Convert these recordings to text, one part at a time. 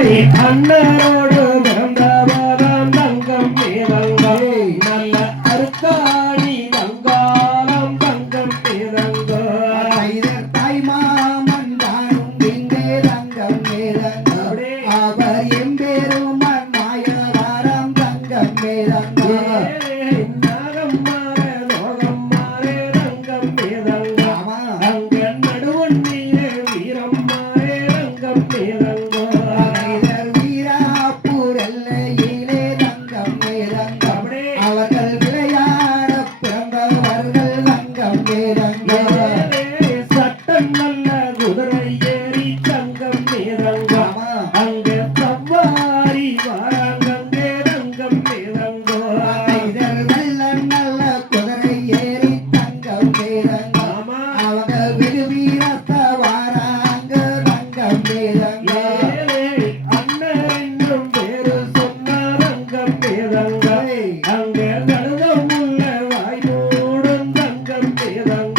அண்ணனோடு பிறந்தவரம் தங்கம் மேதங்கம் நல்ல அருக்காணி தங்காலம் தங்கம் மேதங்கம் தாய் மாமன் தானும் இங்கே தங்கம் மேதங்கம் அவர் எம்பேரும் நாயனாரம் தங்கம் மேதங்கம் நாகம் மாற லோகம் மாறே தங்கம் மேதங்கம் அங்க நடுவன் நீரே வீரம் மாறே தங்கம் மேதங்கம் அவர்கள் விளையாட பிறந்தவர்கள் தங்கம் மேதங்கம் சட்டம் நல்ல குதிரை ஏறி தங்கம் மேதங்கம் அங்க சவாரி வாராங்கங்கே தங்கம் மேதங்கம் நல்ல குதிரை ஏறி தங்கம் மேதங்கம் அவங்க விடுவீரத்த வாராங்க தங்கம் மேதங்கம் அண்ணன் என்னும் பேரு சொன்ன தங்கம் மேதங்கம் அங்க நடுதம் உள்ள வாய் மூடும் தங்கம் மேதங்கம்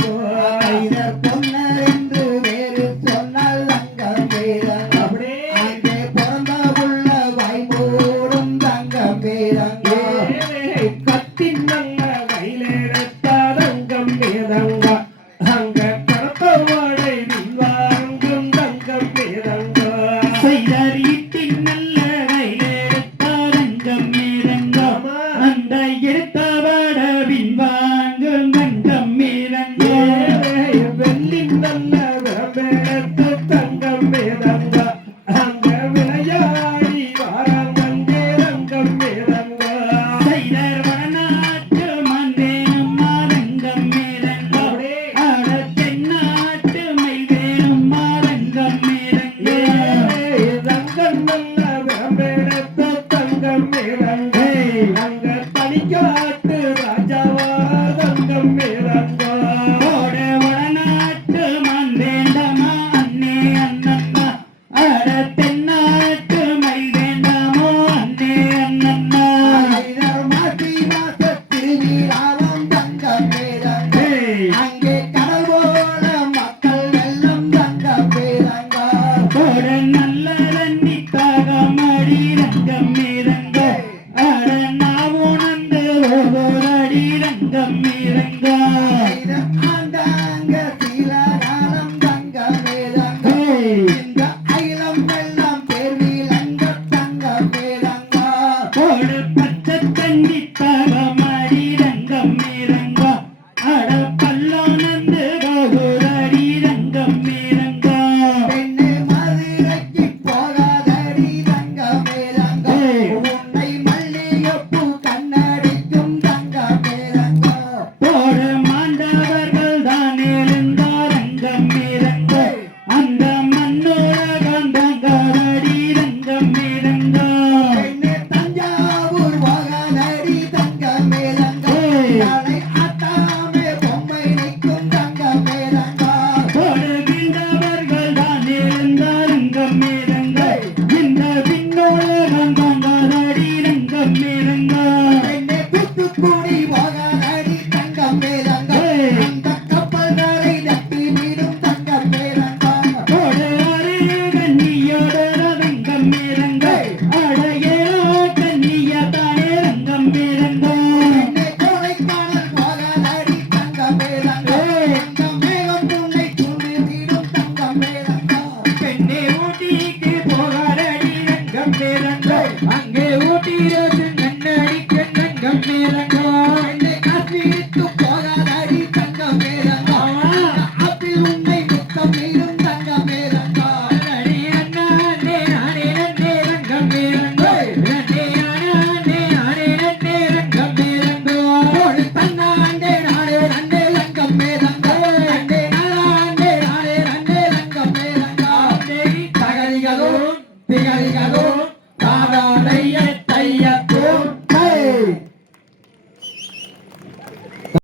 பொன்னர் என்று வேறு சொன்னால் தங்கம் மேதங்கம் அங்கே பிறந்த உள்ள வாய் மூடும் தங்கம் மேதங்கம் கத்தின் நல்ல கையிலெடுத்த தங்கம் மேதங்கம் அங்க கடத்தவாடை வாங்கும் தங்கம் மேதங்கம் செய்தறித்தின் நல்ல கையிலெடுத்த தங்கம் மேதங்கம் அந்த எடுத்தவட பின்வாங்கும் தங்கம் மேதங்கம் வெள்ளின் நல்ல விரம்பெடுத்து தங்கம் மேதங்கம் அங்க விளையாடி வாராங்கங்கே தங்கம் மேதங்கம் செய்தர் வடநாட்டு மந்தேனும் மாதங்கம் மேதங்கம் ஆட தென்னாட்டு மைதேனும் மாதங்கம் மேதங்கம் தங்கம் நல்ல விரம்பெடுத்து தங்கம் மேதங்கம் அங்க தனிக்காட்டு ராஜாவா தங்கம் மேதங்கம் ஓட வடநாட்டு மந்தேண்டமா அண்ணே அண்ணம்மா ஆட தென்